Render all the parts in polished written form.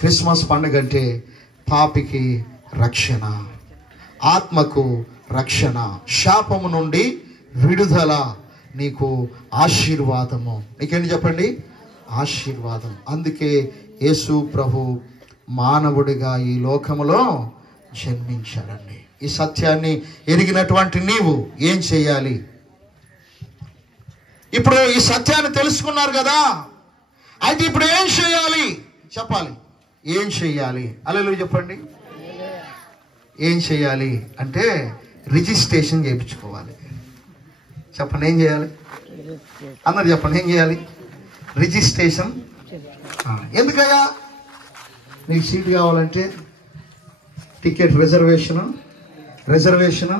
Christmas పండుగ అంటే పాపికి రక్షణ, ఆత్మకు రక్షణ, శాపము నుండి విడుదల, నీకు ఆశీర్వాదము. నీకేంటి చెప్పండి? ఆశీర్వాదం. అందుకే యేసు ప్రభు మానవుడిగా ఈ లోకములో జన్మించాడండి. ఈ సత్యాన్ని ఎరిగినటువంటి నీవు ఏం చేయాలి? ఇప్పుడు ఈ సత్యాన్ని తెలుసుకున్నారు కదా, అయితే ఇప్పుడు ఏం చేయాలి చెప్పాలి. ఏం చెయ్యాలి? హల్లెలూయా చెప్పండి. ఏం చేయాలి అంటే రిజిస్ట్రేషన్ చేయించుకోవాలి. చెప్పండి, ఏం చేయాలి? అందరు చెప్పండి, ఏం చేయాలి? రిజిస్ట్రేషన్. ఎందుకయ్యా? నీకు సీట్ కావాలంటే టికెట్ రిజర్వేషను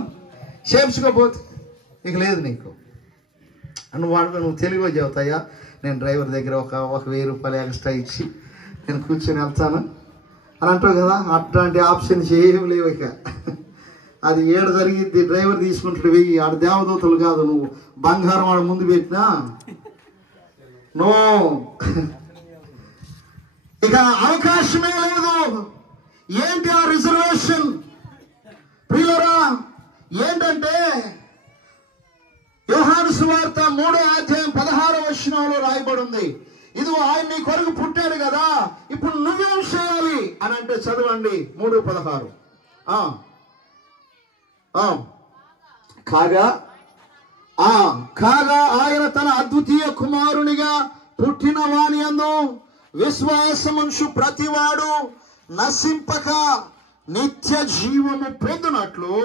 చేయించుకోపోతే ఇక లేదు నీకు. నువ్వు తెలుగులో చెబుతాయా, నేను డ్రైవర్ దగ్గర ఒక 1000 రూపాయలు ఎక్స్ట్రా ఇచ్చి నేను కూర్చొని వెళ్తాను అని అంటావు కదా. అట్లాంటి ఆప్షన్స్ ఏమి లేవు. ఇక అది ఏడు జరిగిద్ది, డ్రైవర్ తీసుకుంటాడు 1000. ఆడ దేవదూతలు కాదు, నువ్వు బంగారం వాడు ముందు పెట్టినా నో, ఇక అవకాశమే లేదు. ఏంటి ఆ రిజర్వేషన్ ప్రియులరా? ఏంటంటే యోహాను సువార్త 3వ అధ్యాయం 16వ వచనంలో రాయబడి ఉంది, ఇదిగో ఆయన నీ కొరకు పుట్టాడు కదా, ఇప్పుడు నువ్వేం చేయాలి అని అంటే చదవండి 3:16. కాగా ఆయన తన అద్వితీయ కుమారునిగా పుట్టిన వాని యందు విశ్వాసముంచు ప్రతివాడు నశింపక నిత్య జీవము పొందునట్లు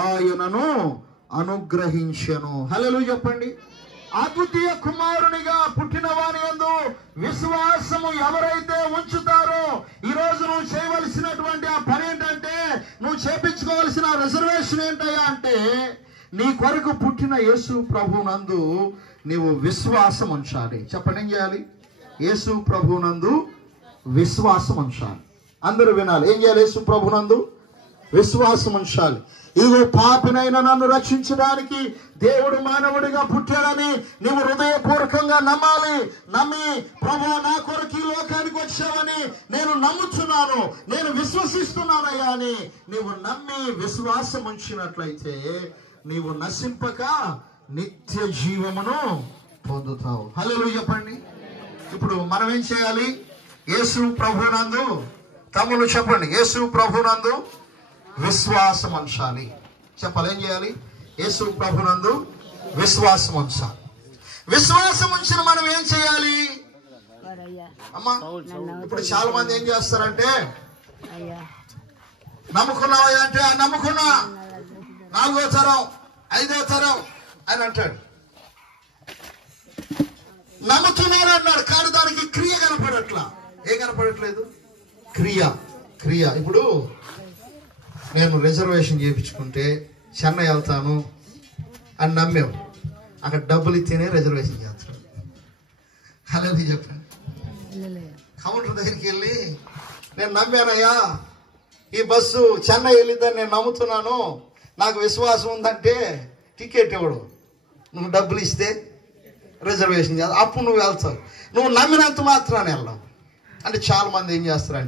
ఆయనను అనుగ్రహించెను. హల్లెలూయా చెప్పండి. అద్వితీయ కుమారునిగా పుట్టిన వాని యందు విశ్వాసము ఎవరైతే ఉంచుతారో, ఈ రోజు నువ్వు చేయవలసినటువంటి ఆ పని ఏంటంటే, నువ్వు చేపించుకోవాల్సిన రిజర్వేషన్ ఏంటయ్యా అంటే, నీ కొరకు పుట్టిన యేసు ప్రభునందు నీవు విశ్వాసం ఉంచాలి. చెప్పండి, ఏం చేయాలి? యేసు ప్రభునందు విశ్వాసం ఉంచాలి. అందరూ వినాలి, ఏం చేయాలి? యేసు ప్రభునందు విశ్వాసం ఉంచాలి. ఇదిగో పాపినైన నన్ను రక్షించడానికి దేవుడు మానవుడిగా పుట్టాడని నీవు హృదయపూర్వకంగా నమ్మాలి. నమ్మి, ప్రభువా నా కొరకు ఈ లోకానికి వచ్చావని నేను నమ్ముచున్నాను, నేను విశ్వసిస్తున్నానయ్యా అని నీవు నమ్మి విశ్వాసం ఉంచినట్లయితే నీవు నశింపక నిత్య జీవమును పొందుతావు. హల్లెలూయా చెప్పండి. ఇప్పుడు మనం ఏం చేయాలి? యేసు ప్రభునందు, తమ్ముళ్ళు చెప్పండి, యేసు ప్రభునందు విశ్వాసం ఉంచాలి. చెప్పాలి, ఏం చేయాలి? యేసు ప్రభునందు విశ్వాసం ఉంచాలి. విశ్వాసం ఉంచిన మనం ఏం చేయాలి అమ్మా? ఇప్పుడు చాలా మంది ఏం చేస్తారంటే, నమ్ముకున్నావా అంటే, నమ్ముకున్నా 4వ తరం 5వ తరం అని అంటాడు. నమ్ముతున్నారు అన్నాడు, కానీ దానికి క్రియ కనపడట్లా. ఏం కనపడట్లేదు? క్రియ. ఇప్పుడు నేను రిజర్వేషన్ చేయించుకుంటే చెన్నై వెళ్తాను అని నమ్మావు, అక్కడ డబ్బులు ఇస్తేనే రిజర్వేషన్ చేస్తాడు. అలాగే చెప్పండి. కౌంటర్ దగ్గరికి వెళ్ళి, నేను నమ్మానయ్యా, ఈ బస్సు చెన్నై వెళ్ళిద్దని నేను నమ్ముతున్నాను, నాకు విశ్వాసం ఉందంటే టికెట్ ఇవ్వడు, నువ్వు డబ్బులు ఇస్తే రిజర్వేషన్ చేస్తా, అప్పుడు నువ్వు వెళ్తావు. నువ్వు నమ్మినంత మాత్రాన్ని వెళ్ళావు. అంటే చాలా మంది ఏం చేస్తారంటే,